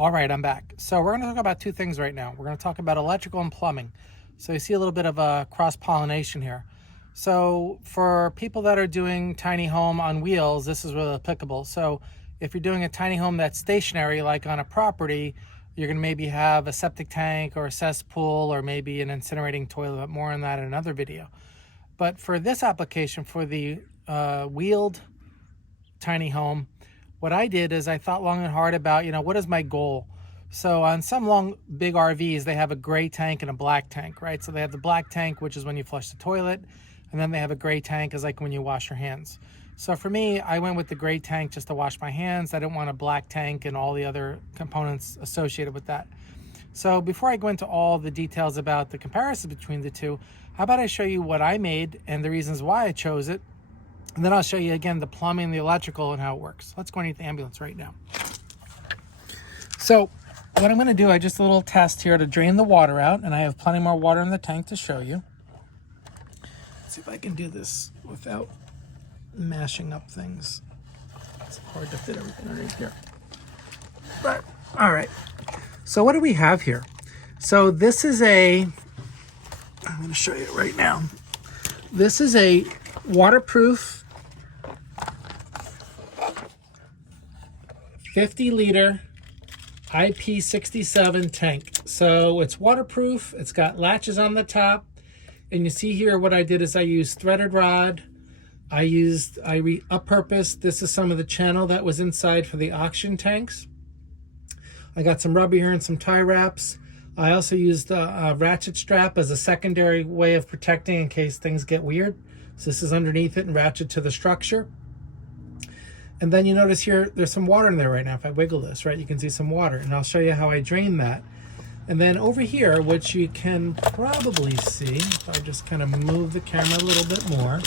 All right, I'm back. So we're going to talk about two things right now. We're going to talk about electrical and plumbing. So you see a little bit of a cross-pollination here. So for people that are doing tiny home on wheels, this is really applicable. So if you're doing a tiny home that's stationary, like on a property, you're going to maybe have a septic tank or a cesspool or maybe an incinerating toilet, but more on that in another video. But for this application, for the wheeled tiny home, what I did is I thought long and hard about, what is my goal? So on some long, big RVs, they have a gray tank and a black tank, right? So they have the black tank, which is when you flush the toilet, and then they have a gray tank, is like when you wash your hands. So for me, I went with the gray tank just to wash my hands. I didn't want a black tank and all the other components associated with that. So before I go into all the details about the comparison between the two, how about I show you what I made and the reasons why I chose it, and then I'll show you again the plumbing, the electrical, and how it works. Let's go underneath the ambulance right now. So what I'm going to do, I just a little test here to drain the water out, and I have plenty more water in the tank to show you. Let's see if I can do this without mashing up things. It's hard to fit everything underneath here. But all right. So what do we have here? So this is I'm going to show you it right now. This is a waterproof 50-liter IP67 tank. So it's waterproof. It's got latches on the top. And you see here what I did is I used threaded rod. I up-purposed. This is some of the channel that was inside for the oxygen tanks. I got some rubber here and some tie wraps. I also used a ratchet strap as a secondary way of protecting in case things get weird. So this is underneath it and ratchet to the structure. And then you notice here, there's some water in there right now. If I wiggle this, right, you can see some water. And I'll show you how I drain that. And then over here, which you can probably see, if I just kind of move the camera a little bit more,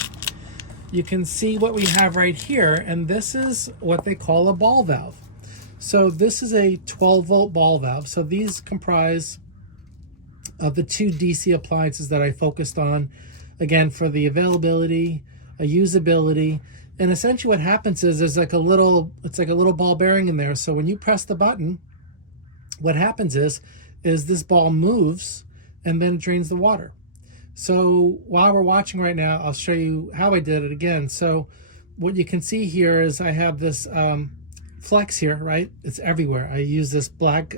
you can see what we have right here. And this is what they call a ball valve. So this is a 12-volt ball valve. So these comprise of the two DC appliances that I focused on, again, for the availability, usability. And essentially what happens is it's like a little ball bearing in there. So when you press the button, what happens is this ball moves and then it drains the water. So while we're watching right now, I'll show you how I did it again. So what you can see here is I have this flex here, right? It's everywhere. I use this black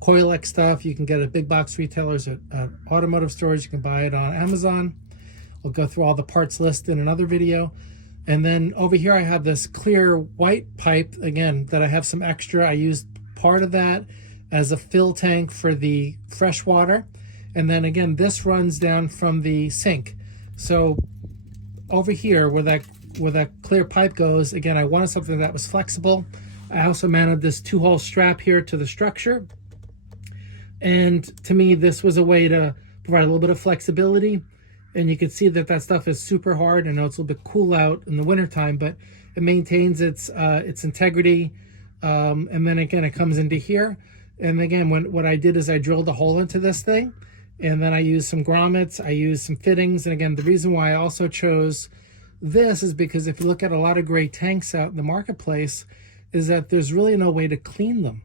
Coilex stuff. You can get at big box retailers, at automotive stores. You can buy it on Amazon. We'll go through all the parts list in another video. And then over here, I have this clear white pipe, again, that I have some extra. I used part of that as a fill tank for the fresh water. And then again, this runs down from the sink. So over here, where that clear pipe goes, again, I wanted something that was flexible. I also mounted this 2-hole strap here to the structure. And to me, this was a way to provide a little bit of flexibility. And you can see that stuff is super hard. I know it's a little bit cool out in the wintertime, but it maintains its integrity. And then again, it comes into here. And again, what I did is I drilled a hole into this thing, and then I used some grommets, I used some fittings. And again, the reason why I also chose this is because if you look at a lot of gray tanks out in the marketplace, is that there's really no way to clean them.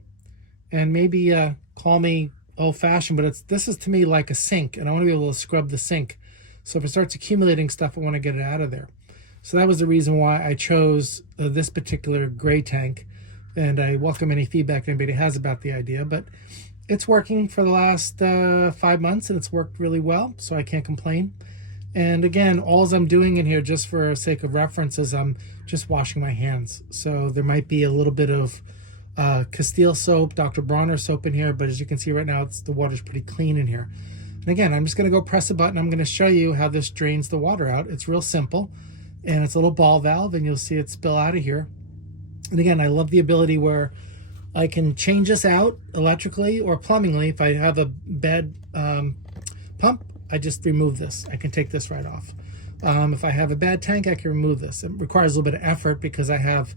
And maybe call me old-fashioned, but this is to me like a sink, and I want to be able to scrub the sink. So if it starts accumulating stuff, I want to get it out of there. So that was the reason why I chose this particular GrayTank. And I welcome any feedback anybody has about the idea. But it's working for the last 5 months, and it's worked really well, so I can't complain. And again, all I'm doing in here, just for sake of reference, is I'm just washing my hands. So there might be a little bit of Castile soap, Dr. Bronner soap in here, but as you can see right now, the water's pretty clean in here. And again, I'm just going to go press a button. I'm going to show you how this drains the water out. It's real simple, and it's a little ball valve, and you'll see it spill out of here. And again, I love the ability where I can change this out electrically or plumbingly. If I have a bad pump, I just remove this. I can take this right off. If I have a bad tank, I can remove this. It requires a little bit of effort because I have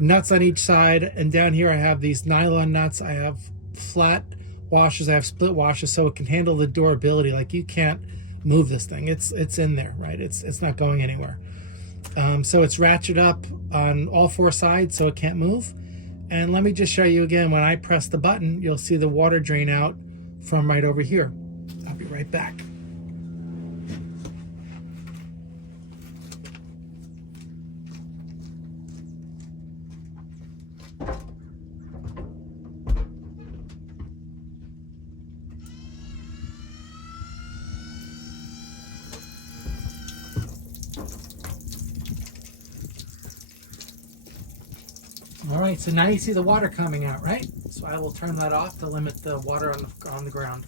nuts on each side, and down here I have these nylon nuts. I have flat washers, I have split washers, so it can handle the durability. Like, you can't move this thing. It's in there, right? It's not going anywhere. So it's ratcheted up on all 4 sides so it can't move. And let me just show you again, when I press the button, you'll see the water drain out from right over here. I'll be right back. All right, so now you see the water coming out, right? So I will turn that off to limit the water on the ground.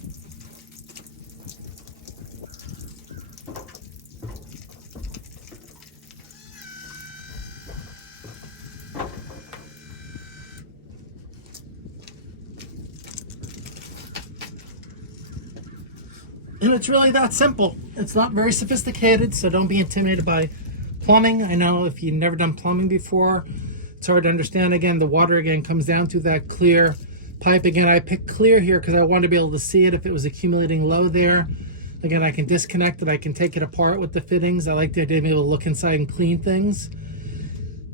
And it's really that simple. It's not very sophisticated, so don't be intimidated by plumbing. I know if you've never done plumbing before, it's hard to understand. Again, the water again comes down through that clear pipe. Again, I picked clear here because I wanted to be able to see it if it was accumulating low there. Again, I can disconnect it. I can take it apart with the fittings. I like the idea of being able to look inside and clean things.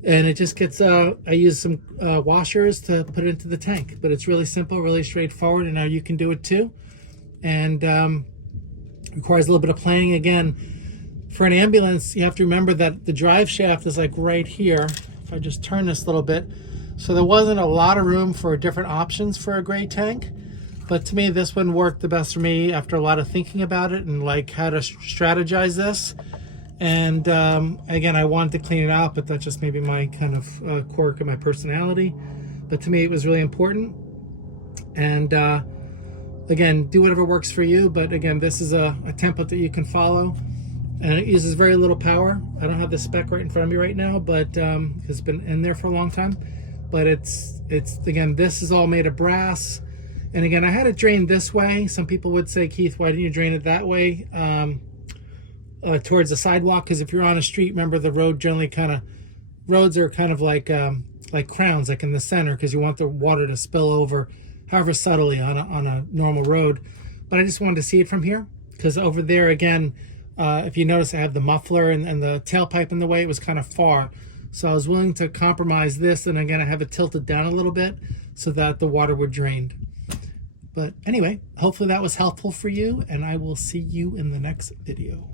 And it just gets, I use some washers to put it into the tank. But it's really simple, really straightforward, and now you can do it too. And requires a little bit of planning. Again, for an ambulance, you have to remember that the drive shaft is like right here. If I just turn this a little bit. So there wasn't a lot of room for different options for a GrayTank. But to me, this one worked the best for me after a lot of thinking about it and like how to strategize this. And again, I wanted to clean it out, but that's just maybe my kind of quirk of my personality. But to me, it was really important. And again, do whatever works for you. But again, this is a template that you can follow. And it uses very little power. I don't have the spec right in front of me right now, but it's been in there for a long time. But it's again, this is all made of brass. And again, I had it drained this way. Some people would say, Keith, why didn't you drain it that way towards the sidewalk? Because if you're on a street, remember the road generally roads are kind of like crowns, like in the center, because you want the water to spill over, however subtly on a normal road. But I just wanted to see it from here, because over there again, if you notice, I have the muffler and the tailpipe in the way. It was kind of far. So I was willing to compromise this. And again, I have it tilted down a little bit so that the water would drain. But anyway, hopefully that was helpful for you. And I will see you in the next video.